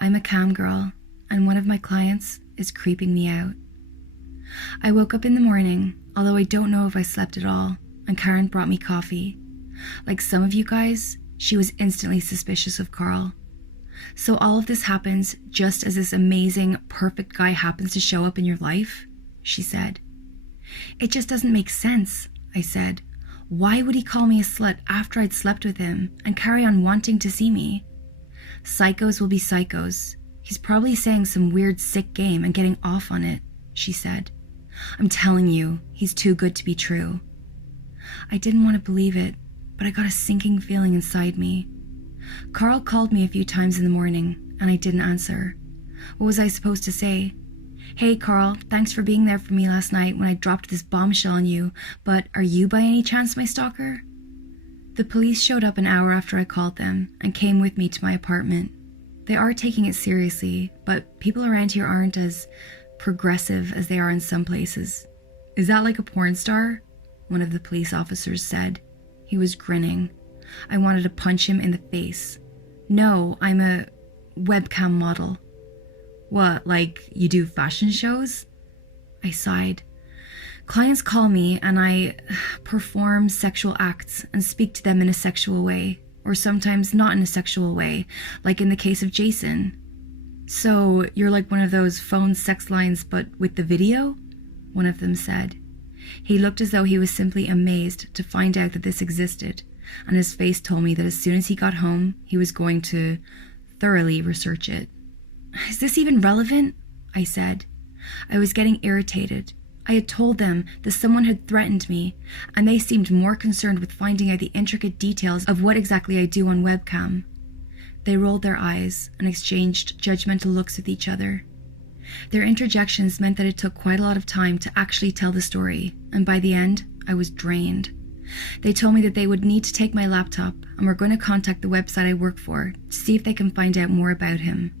I'm a camgirl, and one of my clients is creeping me out. I woke up in the morning, although I don't know if I slept at all, and Karen brought me coffee. Like some of you guys, she was instantly suspicious of Carl. So all of this happens just as this amazing, perfect guy happens to show up in your life? She said. It just doesn't make sense, I said. Why would he call me a slut after I'd slept with him and carry on wanting to see me? Psychos will be psychos. He's probably saying some weird sick game and getting off on it, she said. I'm telling you, he's too good to be true. I didn't want to believe it, but I got a sinking feeling inside me. Carl called me a few times in the morning, and I didn't answer. What was I supposed to say? Hey Carl, thanks for being there for me last night when I dropped this bombshell on you, but are you by any chance my stalker? The police showed up an hour after I called them and came with me to my apartment. They are taking it seriously, but people around here aren't as progressive as they are in some places. Is that like a porn star? One of the police officers said. He was grinning. I wanted to punch him in the face. No, I'm a webcam model. What, like you do fashion shows? I sighed. Clients call me and I perform sexual acts and speak to them in a sexual way, or sometimes not in a sexual way, like in the case of Jason. So you're like one of those phone sex lines but with the video? One of them said. He looked as though he was simply amazed to find out that this existed, and his face told me that as soon as he got home, he was going to thoroughly research it. Is this even relevant? I said. I was getting irritated. I had told them that someone had threatened me, and they seemed more concerned with finding out the intricate details of what exactly I do on webcam. They rolled their eyes and exchanged judgmental looks with each other. Their interjections meant that it took quite a lot of time to actually tell the story, and by the end, I was drained. They told me that they would need to take my laptop and were going to contact the website I work for to see if they can find out more about him.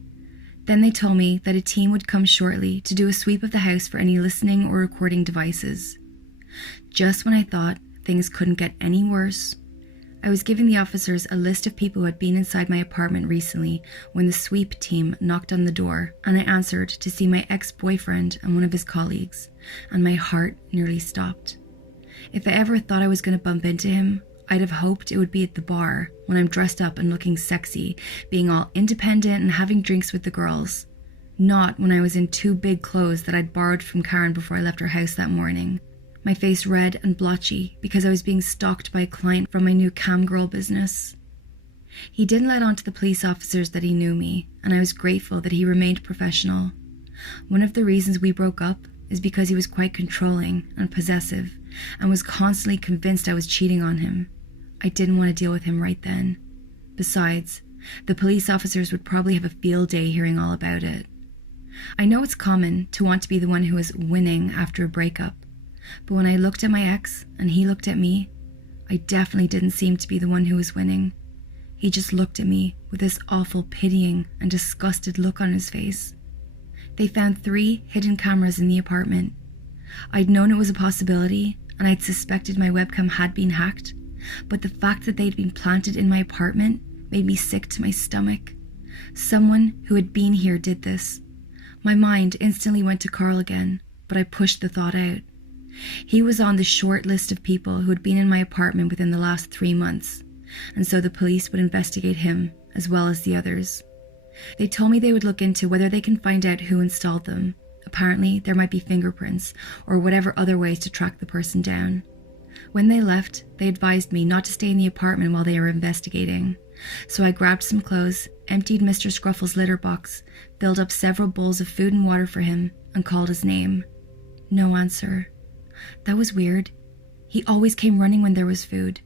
Then they told me that a team would come shortly to do a sweep of the house for any listening or recording devices. Just when I thought things couldn't get any worse, I was giving the officers a list of people who had been inside my apartment recently when the sweep team knocked on the door, and I answered to see my ex-boyfriend and one of his colleagues, and my heart nearly stopped. If I ever thought I was going to bump into him, I'd have hoped it would be at the bar when I'm dressed up and looking sexy, being all independent and having drinks with the girls. Not when I was in 2 big clothes that I'd borrowed from Karen before I left her house that morning. My face red and blotchy because I was being stalked by a client from my new Camgirl business. He didn't let on to the police officers that he knew me, and I was grateful that he remained professional. One of the reasons we broke up is because he was quite controlling and possessive and was constantly convinced I was cheating on him. I didn't want to deal with him right then. Besides, the police officers would probably have a field day hearing all about it. I know it's common to want to be the one who is winning after a breakup, but when I looked at my ex and he looked at me, I definitely didn't seem to be the one who was winning. He just looked at me with this awful pitying and disgusted look on his face. They found 3 hidden cameras in the apartment. I'd known it was a possibility, and I'd suspected my webcam had been hacked, but the fact that they'd been planted in my apartment made me sick to my stomach. Someone who had been here did this. My mind instantly went to Carl again, but I pushed the thought out. He was on the short list of people who had been in my apartment within the last 3 months, and so the police would investigate him as well as the others. They told me they would look into whether they can find out who installed them. Apparently, there might be fingerprints or whatever other ways to track the person down. When they left, they advised me not to stay in the apartment while they were investigating. So I grabbed some clothes, emptied Mr. Scruffle's litter box, filled up several bowls of food and water for him, and called his name. No answer. That was weird. He always came running when there was food.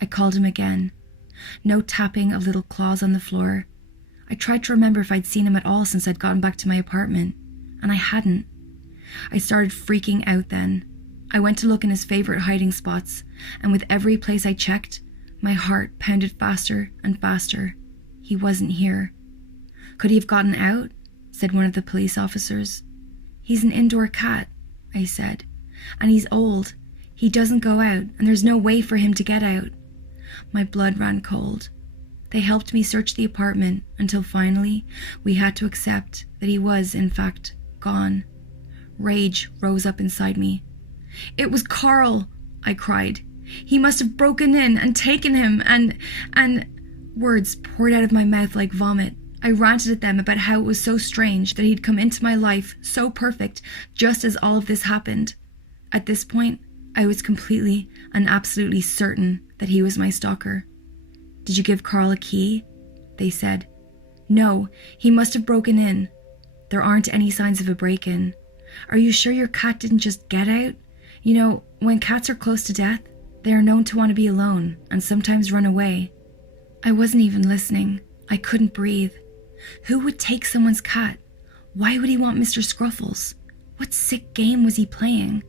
I called him again. No tapping of little claws on the floor. I tried to remember if I'd seen him at all since I'd gotten back to my apartment, and I hadn't. I started freaking out then. I went to look in his favorite hiding spots, and with every place I checked, my heart pounded faster and faster. He wasn't here. Could he have gotten out? Said one of the police officers. He's an indoor cat, I said, and he's old. He doesn't go out, and there's no way for him to get out. My blood ran cold. They helped me search the apartment until finally we had to accept that he was, in fact, gone. Rage rose up inside me. "It was Carl," I cried. "He must have broken in and taken him and words poured out of my mouth like vomit. I ranted at them about how it was so strange that he'd come into my life so perfect just as all of this happened. At this point, I was completely and absolutely certain that he was my stalker. "Did you give Carl a key?" they said. "No, he must have broken in. There aren't any signs of a break-in. Are you sure your cat didn't just get out? You know, when cats are close to death, they are known to want to be alone and sometimes run away." I wasn't even listening. I couldn't breathe. Who would take someone's cat? Why would he want Mr. Scruffles? What sick game was he playing?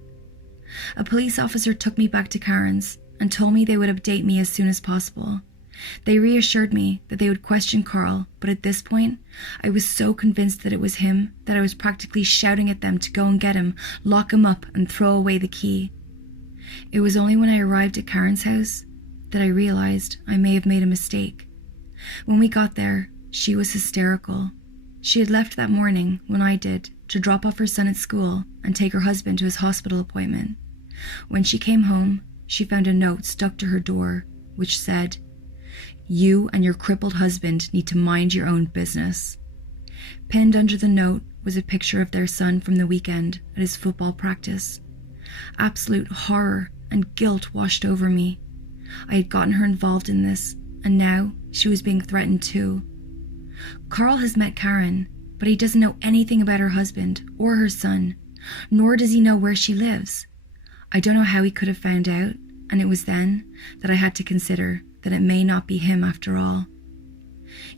A police officer took me back to Karen's and told me they would update me as soon as possible. They reassured me that they would question Carl, but at this point, I was so convinced that it was him that I was practically shouting at them to go and get him, lock him up, and throw away the key. It was only when I arrived at Karen's house that I realized I may have made a mistake. When we got there, she was hysterical. She had left that morning, when I did, to drop off her son at school and take her husband to his hospital appointment. When she came home, she found a note stuck to her door, which said, "You and your crippled husband need to mind your own business." Pinned under the note was a picture of their son from the weekend at his football practice. Absolute horror and guilt washed over me. I had gotten her involved in this, and now she was being threatened too. Carl has met Karen, but he doesn't know anything about her husband or her son, nor does he know where she lives. I don't know how he could have found out, and it was then that I had to consider that it may not be him after all.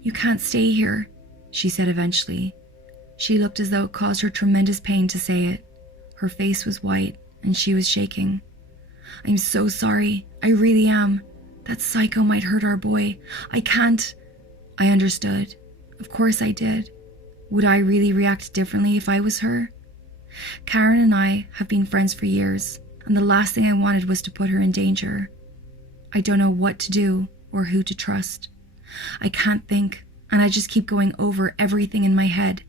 "You can't stay here," she said eventually. She looked as though it caused her tremendous pain to say it. Her face was white, and she was shaking. "I'm so sorry. I really am. That psycho might hurt our boy. I can't." I understood. Of course I did. Would I really react differently if I was her? Karen and I have been friends for years, and the last thing I wanted was to put her in danger. I don't know what to do or who to trust. I can't think, and I just keep going over everything in my head.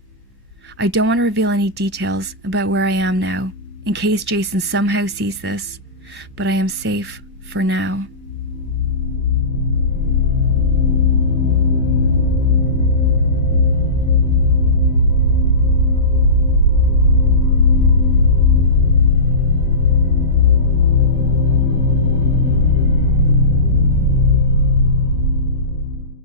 I don't want to reveal any details about where I am now, in case Jason somehow sees this, but I am safe for now.